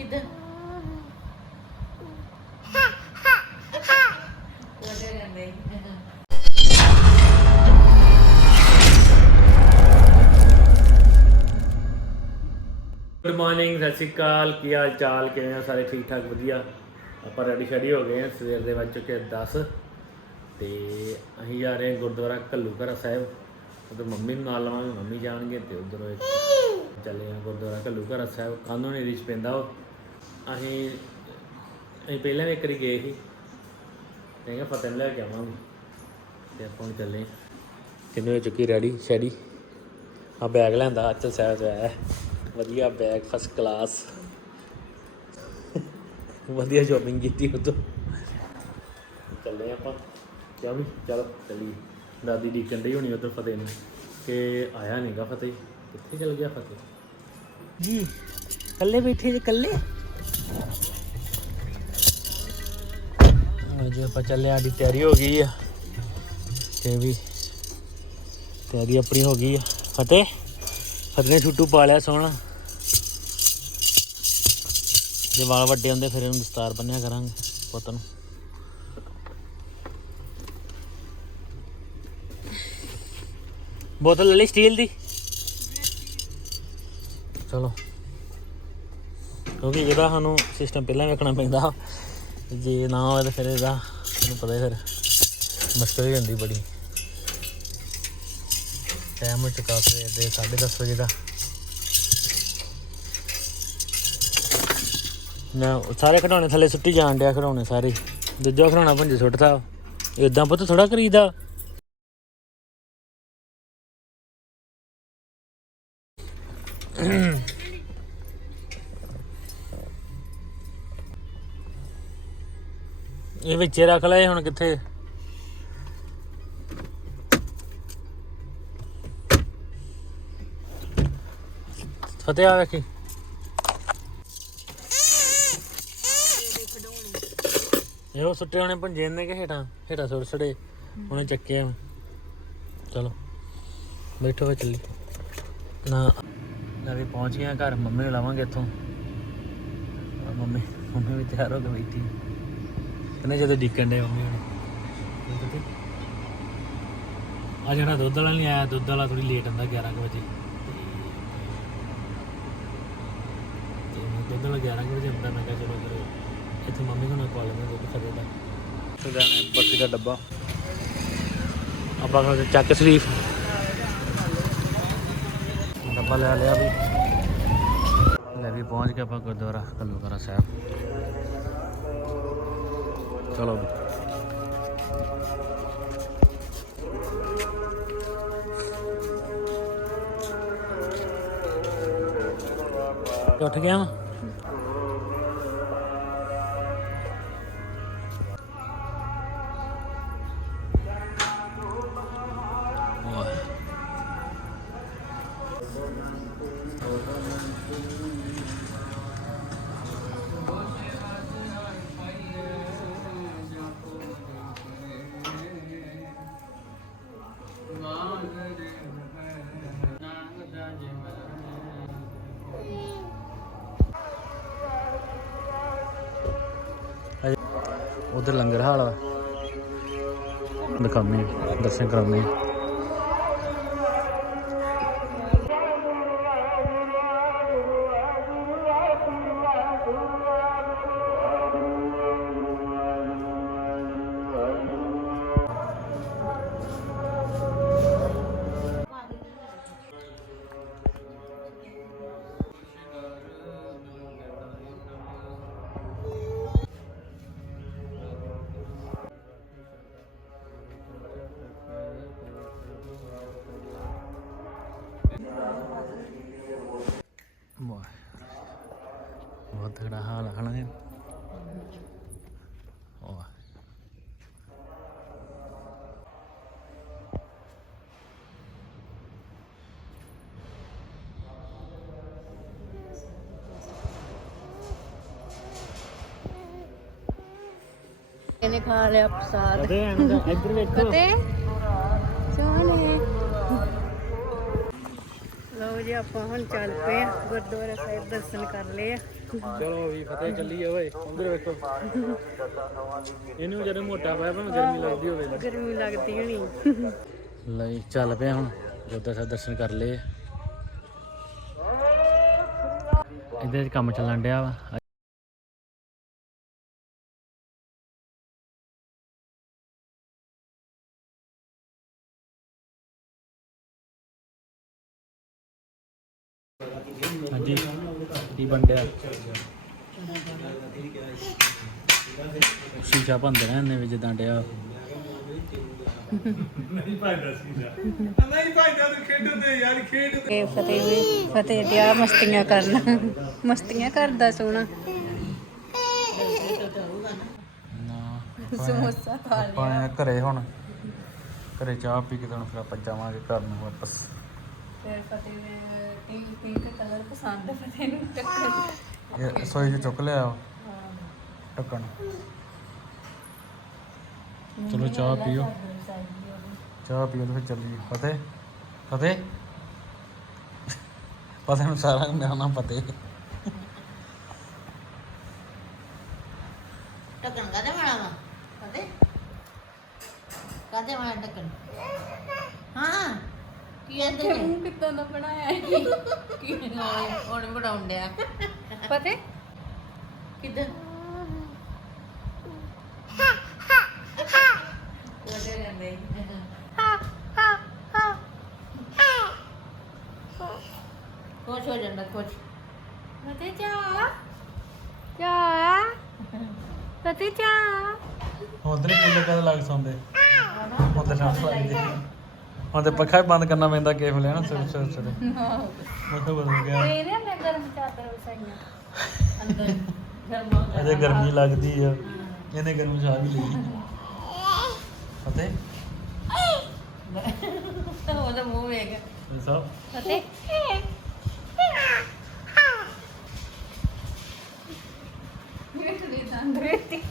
ਕਿੱਧਰ? ਉਹਦੇ ਰਹਿੰਦੇ ਗੁੱਡ ਮਾਰਨਿੰਗ ਸਤਿ ਸ਼੍ਰੀ ਅਕਾਲ। ਕੀ ਹਾਲ ਚਾਲ? ਕਿਵੇਂ ਹੋ? ਸਾਰੇ ਠੀਕ ਠਾਕ, ਵਧੀਆ। ਆਪਾਂ ਰੈਡੀ ਸ਼ੈਡੀ ਹੋ ਗਏ ਹਾਂ। ਸਵੇਰ ਦੇ ਵੱਜ ਚੁੱਕੇ 10 ਤੇ ਅਸੀਂ ਜਾ ਰਹੇ ਹਾਂ ਗੁਰਦੁਆਰਾ ਘੱਲੂਘਰਾ ਸਾਹਿਬ। ਉਧਰ ਮੰਮੀ ਨੂੰ ਨਾਲ ਲਵਾਂਗੇ। ਮੰਮੀ ਜਾਣਗੇ ਤੇ ਉਧਰ ਚੱਲੇ ਆ ਗੁਰਦੁਆਰਾ ਘੱਲੂਘਰਾ ਸਾਹਿਬ। ਕਾਨੂੰਨ ਏਰੀਆ ਪੈਂਦਾ ਉਹ। ਅਸੀਂ ਅਸੀਂ ਪਹਿਲਾਂ ਵੀ ਇੱਕ ਵਾਰੀ ਗਏ ਸੀ। ਤੇ ਕਿਹਾ ਫਤਿਹ ਨੂੰ ਲੈ ਕੇ ਆਵਾਂਗੇ। ਤੇ ਆਪਾਂ ਹੁਣ ਚੱਲੇ ਕਿੰਨੇ ਹੋ ਚੁੱਕੀ ਰੈਡੀ ਸ਼ੈਡੀ? ਆ ਬੈਗ ਲੈਂਦਾ ਅਚਲ ਸਾਹਿਬ ਤੋਂ ਆਇਆ। ਵਧੀਆ ਬੈਗ ਫਸਟ ਕਲਾਸ ਵਧੀਆ ਸ਼ਾਪਿੰਗ ਕੀਤੀ ਉਦੋਂ ਚੱਲੇ ਆਪਾਂ। ਕਿਆ ਵੀ? ਚਲੋ ਚੱਲੀ ਦਾਦੀ ਦੀ ਕੰਡੀ ਹੋਣੀ ਉਧਰ ਫਤਿਹ ਨੂੰ। ਕਿ ਆਇਆ ਨਹੀਂਗਾ ਫਤਿਹ। ਕਿੱਥੇ ਚਲ ਗਿਆ ਫਤਿਹ? ਜੀ ਕੱਲੇ ਬੈਠੇ ਜੇ ਕੱਲੇ ਅੱਜ ਆਪਾਂ ਚੱਲੇ ਸਾਡੀ ਤਿਆਰੀ ਹੋ ਗਈ ਆ। ਤੇ ਵੀ ਤਿਆਰੀ ਆਪਣੀ ਹੋ ਗਈ ਆ। ਫਤਿਹ ਫਤਿਹ ਨੇ ਛੁੱਟੂ ਪਾ ਲਿਆ ਸੋਹਣਾ। ਜੇ ਵਾਲ ਵੱਡੇ ਹੁੰਦੇ, ਫਿਰ ਇਹਨੂੰ ਦਸਤਾਰ ਬੰਨਿਆ ਕਰਾਂਗੇ ਪੁੱਤ ਨੂੰ। ਬੋਤਲ ਲੈ ਲਈ ਸਟੀਲ ਦੀ? ਚਲੋ। ਕਿਉਂਕਿ ਇਹਦਾ ਸਾਨੂੰ ਸਿਸਟਮ ਪਹਿਲਾਂ ਵੇਖਣਾ ਪੈਂਦਾ। ਜੇ ਨਾ ਹੋਵੇ ਤਾਂ ਫਿਰ ਇਹਦਾ ਤੁਹਾਨੂੰ ਪਤਾ ਹੀ ਫਿਰ ਮੁਸ਼ਕਲ ਹੋ ਜਾਂਦੀ ਬੜੀ। ਟਾਈਮ ਹੋ ਚੁੱਕਾ ਸਵੇਰ ਦੇ 10:30 ਵਜੇ ਦਾ। ਨਾ, ਸਾਰੇ ਖਿਡੌਣੇ ਥੱਲੇ ਸੁੱਟੀ ਜਾਣ ਡਿਆ, ਖਿਡੌਣੇ ਸਾਰੇ। ਦੂਜਾ ਖਿਡੌਣਾ ਭੰਜੇ ਸੁੱਟਦਾ। ਇਦਾਂ ਪੁੱਤ ਥੋੜਾ ਕਰੀਦਾ। ਇਹ ਵਿੱਚੇ ਰੱਖ ਲਏ ਹੁਣ ਕਿੱਥੇ? ਫਤਿਹ ਆ ਵੇਖੀ। ਇਹੋ ਸੁੱਟੇ ਹੋਣੇ ਭੰਜੇ ਨੇ ਕਿ ਹੇਠਾਂ ਹੇਠਾਂ ਸੁੱਟ ਸੜੇ ਉਹਨੇ ਚੱਕੇ ਹੁਣ। ਚਲੋ, ਬੈਠੋ ਵੇ ਚੱਲੀ। ਨਾ ਲੈ ਵੀ ਪਹੁੰਚ ਗਏ ਘਰ, ਮੰਮੀ ਨੂੰ ਲਾਵਾਂਗੇ ਇੱਥੋਂ। ਮੰਮੀ ਮੰਮੀ ਵੀ ਤਿਆਰ ਹੋ ਕੇ ਬੈਠੀ। ਕਹਿੰਦੇ ਜਦੋਂ ਡਿੱਕਣ ਦੇ ਮੰਮੀ ਹੁਣ? ਆ ਜਿਹੜਾ ਦੁੱਧ ਵਾਲਾ ਨਹੀਂ ਆਇਆ ਦੁੱਧ ਵਾਲਾ ਥੋੜੀ ਲੇਟ ਆਉਂਦਾ 11 ਕੁ ਵਜੇ। ਤੇ ਮੈਂ ਦੁੱਧ ਵਾਲਾ 11 ਕੁ ਵਜੇ ਆਉਂਦਾ ਮੈਂ ਕਿਹਾ ਚਲੋ ਫਿਰ ਇੱਥੇ ਮੰਮੀ ਨੂੰ ਕਾਲ ਲੈਂਦੇ ਦੁੱਧ ਖੜੇ ਦਾ ਤੇ ਬੱਤੀ ਦਾ ਡੱਬਾ। ਆਪਾਂ ਕਹਿੰਦੇ ਚੱਕ ਸ਼ਰੀਫ। ਡੱਬਾ ਲੈ ਲਿਆ ਵੀ। ਲੈ ਵੀ ਪਹੁੰਚ ਕੇ ਆਪਾਂ ਗੁਰਦੁਆਰਾ ਕੱਲੂਕਰਾ ਸਾਹਿਬ। ਚਲੋ ਵੀ ਉੱਠ ਗਿਆ ਉਧਰ ਲੰਗਰ ਹਾਲ ਆ ਦਿਖਾਉਂਦੇ ਆ, ਦਰਸ਼ਨ ਕਰਾਉਂਦੇ ਤਗੜਾ ਹਾਲ ਆ ਹਨਾ ਵਾਹ ਇਹਨੇ ਖਾ ਲਿਆ ਪ੍ਰਸਾਦ। ਕਦੇ ਇੱਧਰ ਵੇਖੋ। ਕਤੇ ਸੋਹਣੇ ਲੋ ਲਓ ਜੀ ਆਪਾਂ ਹੁਣ ਚੱਲ ਪਏ ਆ ਗੁਰਦੁਆਰਾ ਸਾਹਿਬ ਦਰਸ਼ਨ ਕਰ ਲਏ ਆ। ਚਲੋ ਵੀ ਫਤਿਹ ਚੱਲੀਏ ਓਏ ਉਧਰ ਵੇਖੋ। ਇਹਨੂੰ ਜਦੋਂ ਮੋਟਾ ਪਾਇਆ ਭਾਵੇਂ ਗਰਮੀ ਲੱਗਦੀ ਹੋਵੇ ਗਰਮੀ ਲੱਗਦੀ ਹੋਣੀ। ਲਈ ਚੱਲ ਪਿਆ ਹੁਣ। ਗੁਰਦੁਆਰਾ ਸਾਹਿਬ ਦਰਸ਼ਨ ਕਰ ਲਏ। ਇਹਦੇ 'ਚ ਕੰਮ ਚੱਲਣ ਡਿਆ ਵਾ। ਹਾਂਜੀ ਕੀ ਬਣ ਡਿਆ ਸ਼ੀਸ਼ਾ ਬੰਦ ਰਹਿਣੇ ਵਿੱਚ ਜਿੱਦਾਂ ਡਿਆ। ਇਹ ਫਤਿਹ ਵੀ ਫਤਿਹ ਦਿਆ ਮਸਤੀਆਂ ਕਰਨਾ। ਮਸਤੀਆਂ ਕਰਦਾ ਸੋਣਾ ਸਮੋਸਾ ਖਾ ਘਰੇ ਹੁਣ। ਘਰੇ ਚਾਹ ਪੀ ਕੇ ਤੇ ਹੁਣ ਫਿਰ ਆਪਾਂ ਜਾਵਾਂਗੇ ਘਰ ਨੂੰ ਵਾਪਸ। ਫਿਰ ਫਤਿਹ ਨੇ ਪਿੰਕ ਪਿੰਕ ਕਲਰ ਪਸੰਦ ਹੈ ਫਤਿਹ ਨੂੰ ਟੱਕਰ ਇਹ ਰਸੋਈ 'ਚ ਚੁੱਕ ਲਿਆ ਢੱਕਣ। ਚਲੋ ਚਾਹ ਪੀਓ। ਚਾਹ ਪੀਓ ਤੇ ਫਿਰ ਚੱਲੀਏ। ਫਤਿਹ? ਫਤਿਹ? ਪਤਾ ਨੂੰ ਸਾਰਾ ਮੇਰਾ ਨਾਮ ਫਤਿਹ। ਢੱਕਣ ਕਾਦੇ ਬਣਾ ਵਾ ਕਾਦੇ ਕਾਦੇ ਬਣਾ ਢੱਕਣ ਹਾਂ ਕੀ ਕਹਿੰਦੇ ਨੇ ਮੂੰਹ ਕਿੱਦਾਂ ਦਾ ਬਣਾਇਆ ਹੈ ਕੀ ਹੁਣ ਬਣਾਉਣ ਡਿਆ ਫਤਿਹ ਕਿਦਾਂ ਉਹਦੇ ਜਾਂਦੇ ਖੁਸ਼ ਹੋ ਜਾਂਦਾ ਖੁਸ਼ ਫਤਿਹ ਚਾ ਚਾ ਫਤਿਹ ਚਾ ਉਧਰ ਹੀ ਕੂਲਰ ਕਦ ਲੱਗ ਸੌਂਦੇ ਉਧਰ ਨਾ ਲੱਗਦੇ ਹੁਣ ਤੇ ਪੱਖਾ ਵੀ ਬੰਦ ਕਰਨਾ ਪੈਂਦਾ ਕਿਸੇ ਵੇਲੇ ਨਾ ਸਵੇਰੇ ਸਵੇਰੇ ਸਵੇਰੇ ਮੱਥਾ ਬਦਲ ਗਿਆ। ਤੇਰੇ ਮੈਂ ਗਰਮ ਚਾਦਰ ਵਸਾਈਆਂ ਅੰਦਰ ਗਰਮਾ ਅਜੇ ਗਰਮੀ ਲੱਗਦੀ ਆ। ਇਹਨੇ ਗਰਮ ਚਾਹ ਵੀ ਲਈ। ਫਤਿਹ। ਉਹਦਾ ਮੂੰਹ ਵੇਖ। ਇਹ ਸਭ ਫਤਿਹ। ਮੇਰੇ ਦੰਦ ਰੇਤੀ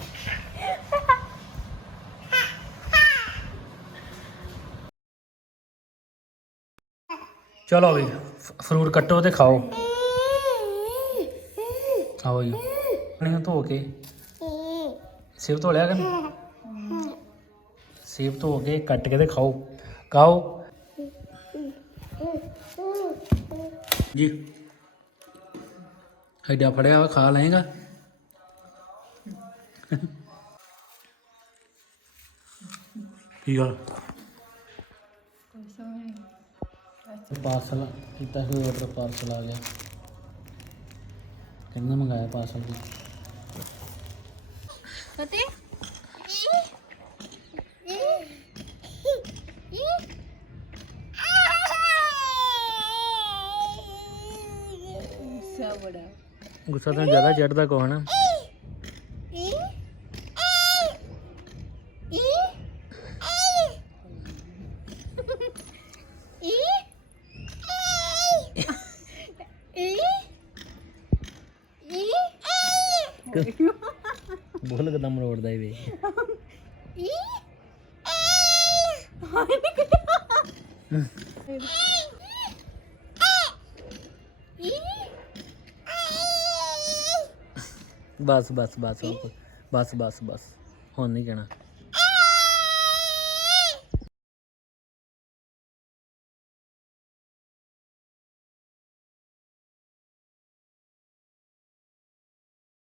ਚਲੋ ਵੀ, ਫਰੂਟ ਕੱਟੋ ਤੇ ਖਾਓ। ਆਓ ਜੀ। ਪਾਣੀ ਧੋ ਕੇ। ਸੇਬ ਧੋ ਲਿਆ ਕਰ ਸੇਬ ਧੋ ਕੇ ਕੱਟ ਕੇ ਤੇ ਖਾਓ। ਖਾਓ। ਜੀ। ਹੈਡਾ ਫੜਿਆ ਖਾ ਲਏਗਾ। ਕੀ ਗੱਲ? ਪਾਰਸਲ ਕੀਤਾ ਸੀ ਆਰਡਰ ਪਾਰਸਲ ਆ ਗਿਆ। ਕਿੰਨਾ ਮੰਗਾਇਆ ਪਾਰਸਲ ਵੀ। ਬੜਾ ਗੁੱਸਾ ਤਾਂ ਜ਼ਿਆਦਾ ਚੜਦਾ ਕੋ ਹਨਾ ਬੋਲ ਕਦਮ ਰੋੜਦਾ ਹੀ ਵੇ ਬਸ ਬਸ ਬਸ ਬਸ ਬਸ ਬਸ ਹੁਣ ਨਹੀਂ ਕਹਿਣਾ